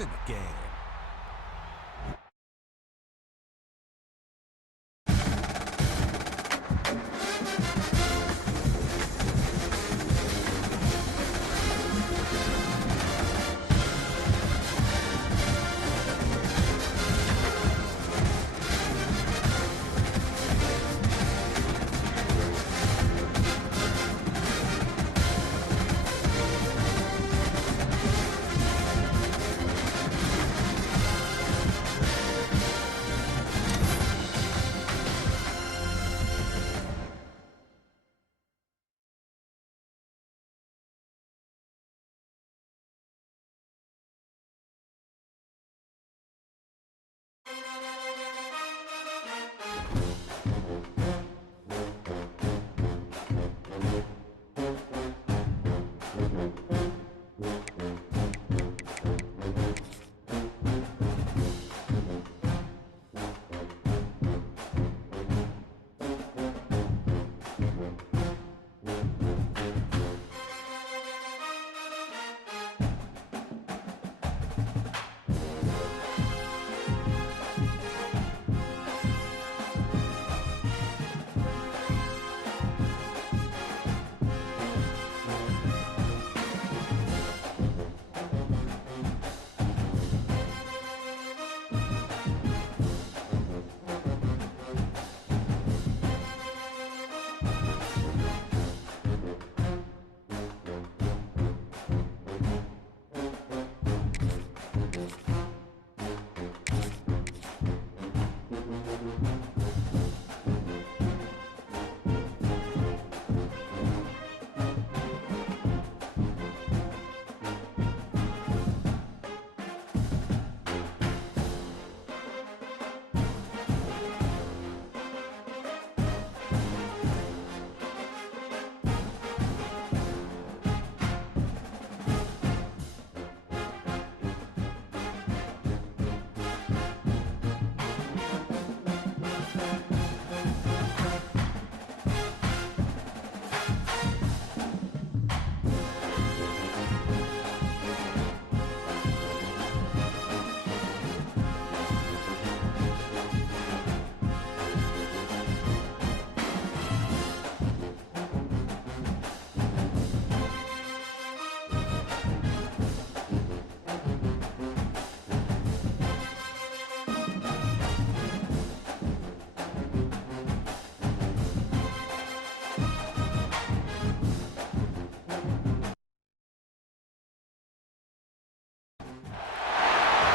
in the game.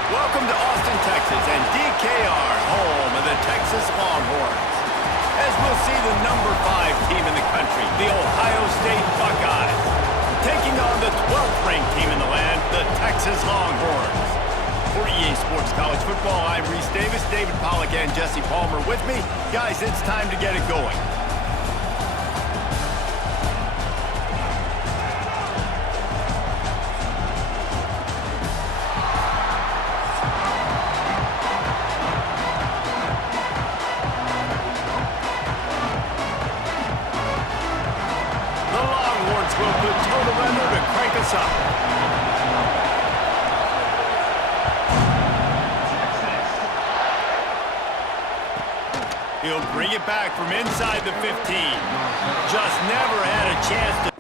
Welcome to Austin, Texas, and DKR, home of the Texas Longhorns. As we'll see the number 5 team in the country, the Ohio State Buckeyes, taking on the 12th ranked team in the land, the Texas Longhorns. For EA Sports College Football, I'm Reese Davis, David Pollack, and Jesse Palmer with me. Guys, it's time to get it going. Will put total weather to crank us up. He'll bring it back from inside the 15. Just never had a chance to...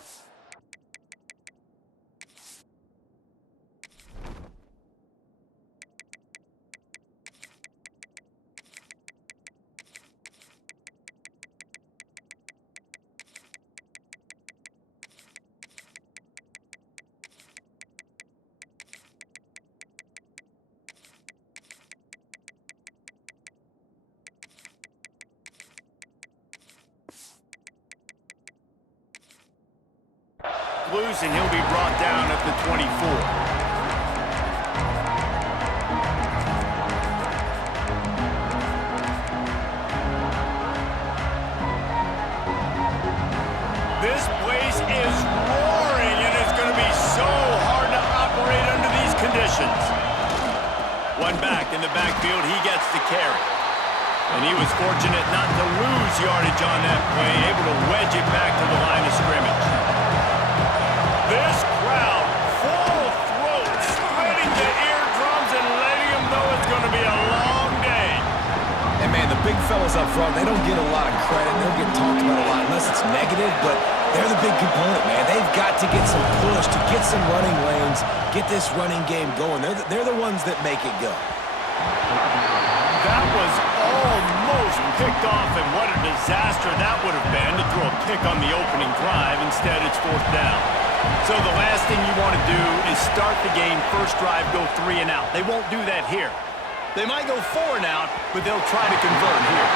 Loose, and he'll be brought down at the 24. This place is roaring, and it's going to be so hard to operate under these conditions. One back in the backfield, he gets the carry. And he was fortunate not to lose yardage on that play, able to wedge it back to the line of scrimmage. This crowd, full throat, spreading the eardrum get a lot of credit. They'll get talked about a lot unless it's negative, but they're the big component, man. They've got to get some push, to get some running lanes, get this running game going. They're the ones that make it go. That was almost picked off, and what a disaster that would have been to throw a pick on the opening drive. Instead, it's fourth down. So the last thing you want to do is start the game, first drive, go 3 and out. They won't do that here. They might go 4 and out, but they'll try to convert here.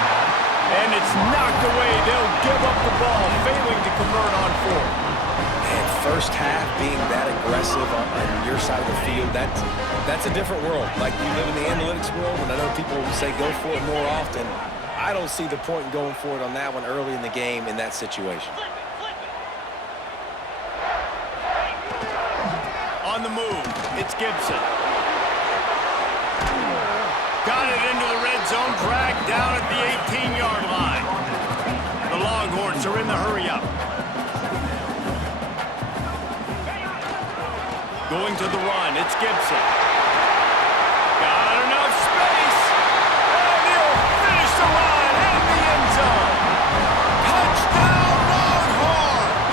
And it's knocked away. They'll give up the ball, failing to convert on 4th. Man, first half being that aggressive on your side of the field, that's a different world. Like, you live in the analytics world, and I know people say go for it more often. I don't see the point in going for it on that one early in the game in that situation. On the move, it's Gibson. Got it into the red zone, dragged down at the 18-yard line. The Longhorns are in the hurry-up. Going to the run, it's Gibson. Got enough space, and he'll finish the run in the end zone. Touchdown, Longhorns!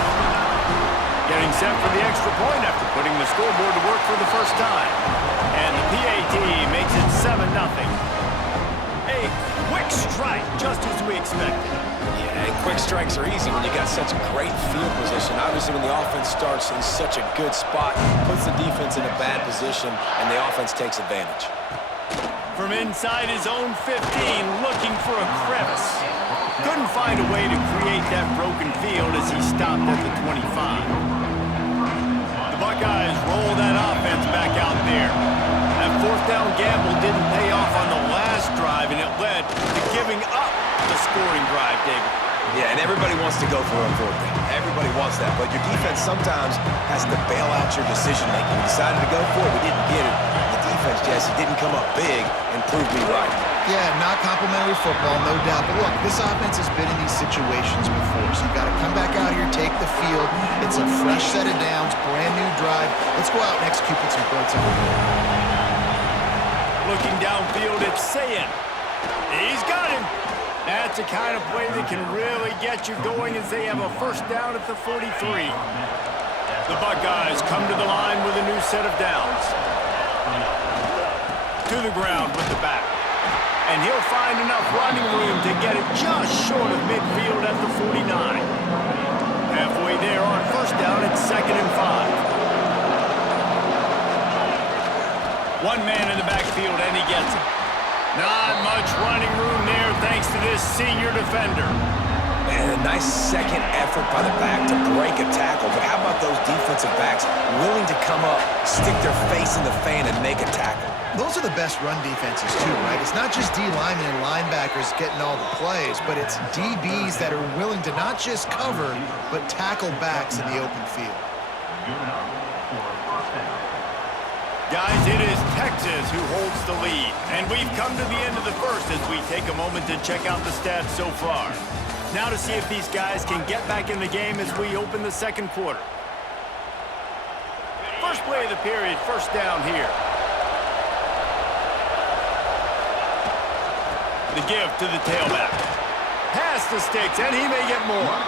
Getting set for the extra point after putting the scoreboard to work for the first time. And the PAT makes it 7-0. A quick strike, just as we expected. Yeah, and quick strikes are easy when you got such great field position. Obviously, when the offense starts in such a good spot, puts the defense in a bad position, and the offense takes advantage. From inside his own 15, looking for a crevice. Couldn't find a way to create that broken field as he stopped at the 25. The Buckeyes roll that offense back out there. That fourth down gamble didn't pay off on the last drive, and it led to giving up the scoring drive, David. Yeah, and everybody wants to go for a fourth down. Everybody wants that, but your defense sometimes has to bail out your decision-making. We decided to go for it. We didn't get it. The defense, Jesse, didn't come up big and prove me right. Yeah, not complimentary football, no doubt. But look, this offense has been in these situations before, so you've got to come back out here, take the field. It's a fresh set of downs, brand new drive. Let's go out and execute with some points on the board. Looking downfield, it's Sayin. He's got him. That's the kind of play that can really get you going as they have a first down at the 43. The Buckeyes come to the line with a new set of downs. To the ground with the back. And he'll find enough running room to get it just short of midfield at the 49. Halfway there on first down, it's 2nd and 5. One man in the backfield, and he gets it. Not much running room there thanks to this senior defender. And a nice second effort by the back to break a tackle. But how about those defensive backs willing to come up, stick their face in the fan, and make a tackle? Those are the best run defenses too, right? It's not just D linemen and linebackers getting all the plays, but it's DBs that are willing to not just cover, but tackle backs in the open field. Guys, it is Texas who holds the lead. And we've come to the end of the first as we take a moment to check out the stats so far. Now to see if these guys can get back in the game as we open the second quarter. First play of the period, first down here. The give to the tailback. Pass the sticks, and he may get more.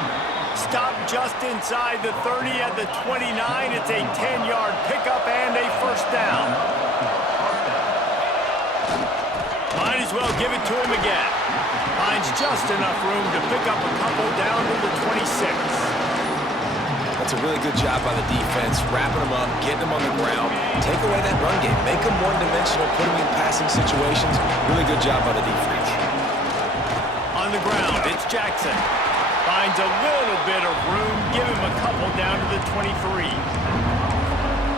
Stop just inside the 30 at the 29. It's a 10-yard pickup and a first down. Might as well give it to him again. Finds just enough room to pick up a couple down to the 26. That's a really good job by the defense, wrapping them up, getting them on the ground, take away that run game, make them one-dimensional, put them in passing situations. Really good job by the defense. On the ground, it's Jackson. Finds a little bit of room, give him a couple down to the 23.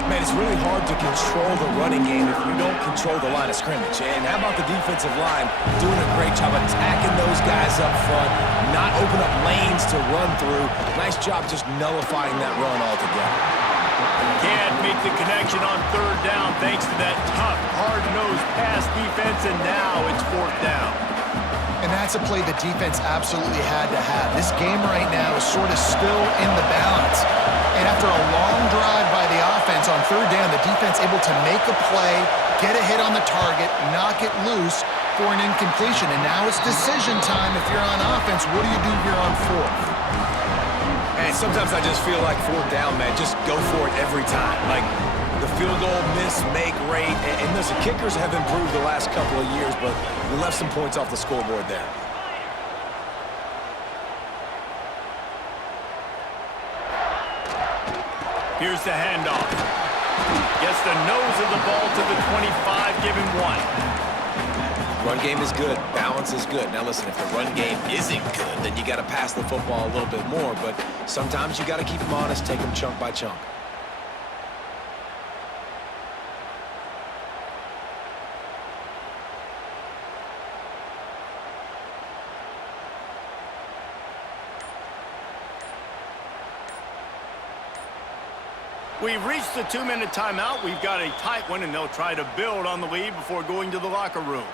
Man, it's really hard to control the running game if you don't control the line of scrimmage. And how about the defensive line doing a great job attacking those guys up front, not open up lanes to run through. Nice job just nullifying that run altogether. Can't make the connection on third down thanks to that tough, hard-nosed pass defense, and now it's fourth down. And that's a play the defense absolutely had to have. This game right now is sort of still in the balance. And after a long drive by the offense on third down, the defense able to make a play, get a hit on the target, knock it loose. for an incompletion, and now it's decision time if you're on offense. What do you do here on fourth? And sometimes I just feel like fourth down, man, just go for it every time. Like the field goal miss, make rate, and listen, kickers have improved the last couple of years, but we left some points off the scoreboard there. Here's the handoff. Gets the nose of the ball to the 25, giving 1. Run game is good. Balance is good. Now listen, if the run game isn't good, then you got to pass the football a little bit more. But sometimes you got to keep them honest, take them chunk by chunk. We've reached the 2-minute timeout. We've got a tight one, and they'll try to build on the lead before going to the locker room.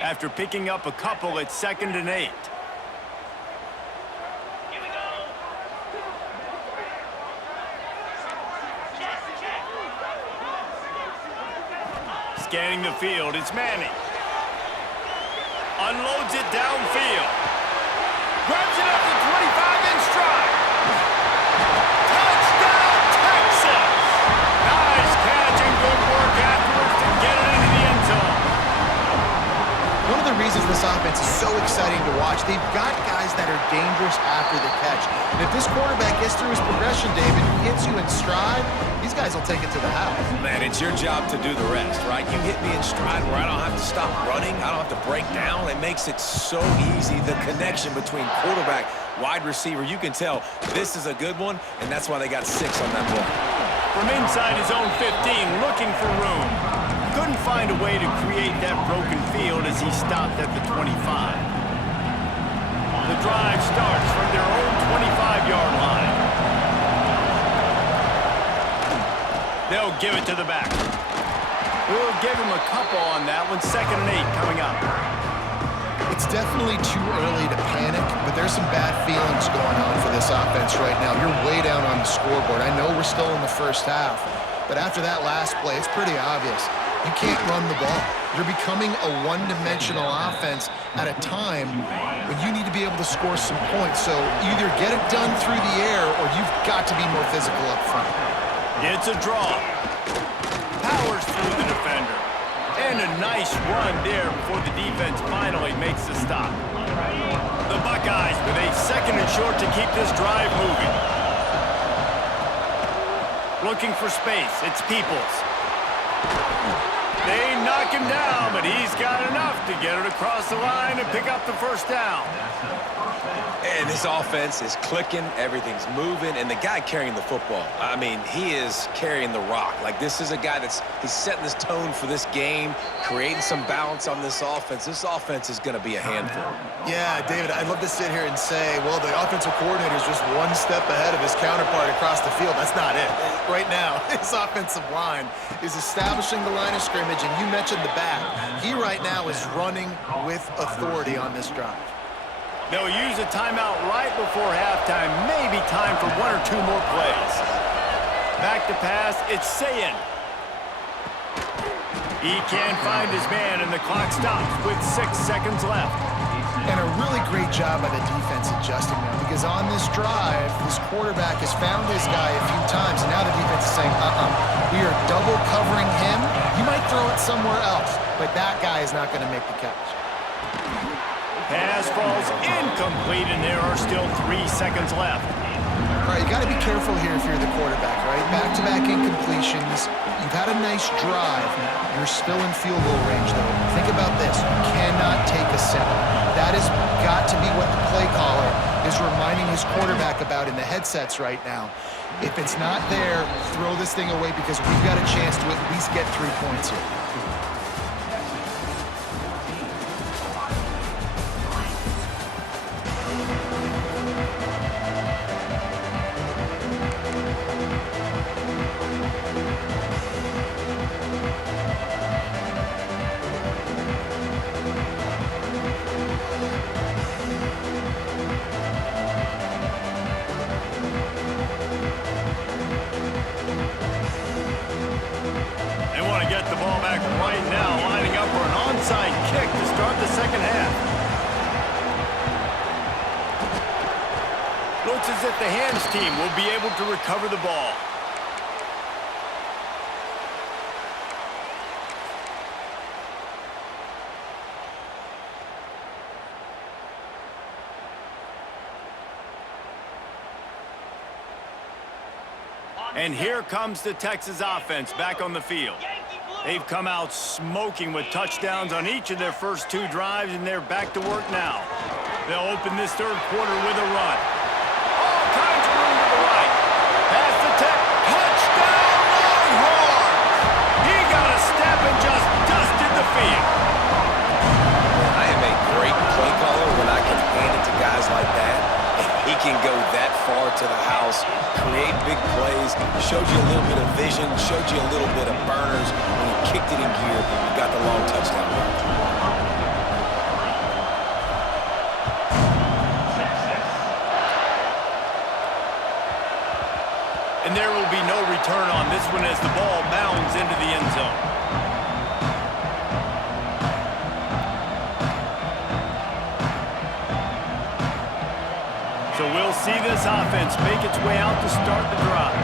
After picking up a couple, it's 2nd and 8. Scanning the field, it's Manning. Unloads it downfield. Grabs it up to 25 in stride. Touchdown, Texas! Nice catch and good work afterwards to get it into the end zone. One of the reasons this offense is so exciting to watch, they've got guys that are dangerous after the catch. And if this quarterback gets through his progression, David, he hits you in stride, these guys will take it to the house. Man, it's your job to do the rest, right? You hit me in stride where I don't have to stop running. I don't have to break down. It makes it so easy. The connection between quarterback, wide receiver, you can tell this is a good one, and that's why they got 6 on that play. From inside his own 15, looking for room. Couldn't find a way to create that broken field as he stopped at the 25. The drive starts from their own 25-yard line. They'll give it to the back. We'll give him a couple on that one. 2nd and 8 coming up. It's definitely too early to panic, but there's some bad feelings going on for this offense right now. You're way down on the scoreboard. I know we're still in the first half, but after that last play, it's pretty obvious. You can't run the ball. You're becoming a one-dimensional offense at a time when you need to be able to score some points. So either get it done through the air or you've got to be more physical up front. It's a draw. Powers through the defender. And a nice run there before the defense finally makes the stop. The Buckeyes with a 2nd and short to keep this drive moving. Looking for space. It's Peoples. They knock him down, but he's got enough to get it across the line and pick up the first down. And this offense is clicking, everything's moving, and the guy carrying the football, I mean, he is carrying the rock. Like, this is a guy he's setting this tone for this game, creating some balance on this offense. This offense is going to be a handful. Yeah, David, I'd love to sit here and say, well, the offensive coordinator is just one step ahead of his counterpart across the field. That's not it. Right now, his offensive line is establishing the line of scrimmage, and you mentioned the back. He right now is running with authority on this drive. They'll use a timeout right before halftime. Maybe time for 1 or 2 more plays. Back to pass, it's Sayin. He can't find his man, and the clock stops with 6 seconds left. And a really great job by the defense adjusting now, because on this drive, this quarterback has found his guy a few times, and now the defense is saying, we are double covering him. He might throw it somewhere else, but that guy is not going to make the catch. Pass falls incomplete, and there are still 3 seconds left. All right, you got to be careful here if you're the quarterback, right? Back-to-back incompletions. You've had a nice drive. You're still in field goal range, though. Think about this. You cannot take a sack. That has got to be what the play caller is reminding his quarterback about in the headsets right now. If it's not there, throw this thing away because we've got a chance to at least get 3 points here. looks as if the hands team will be able to recover the ball. And here comes the Texas offense back on the field. They've come out smoking with touchdowns on each of their first 2 drives, and they're back to work now. They'll open this third quarter with a run. All kinds of room to the right. Pass the touchdown, Longhorns! He got a step and just dusted the field. I am a great play caller when I can hand it to guys like that. He can go that far to the house, create big plays, showed you a little bit of vision, showed you a little bit of burners. When he kicked it in gear, he got the long touchdown run. And there will be no return on this one as the ball bounds into the end zone. So we'll see this offense make its way out to start the drive.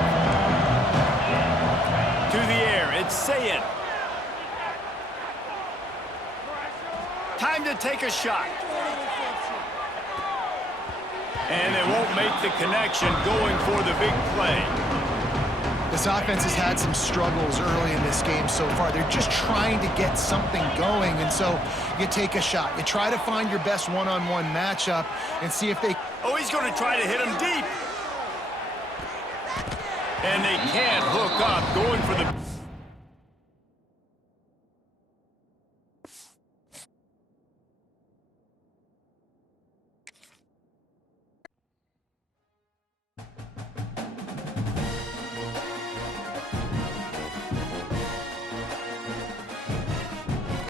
To the air, it's Sayin. Time to take a shot. And they won't make the connection going for the big play. This offense has had some struggles early in this game so far. They're just trying to get something going, and so you take a shot. You try to find your best one-on-one matchup and see if they... Oh, he's going to try to hit him deep. And they can't hook up, going for the...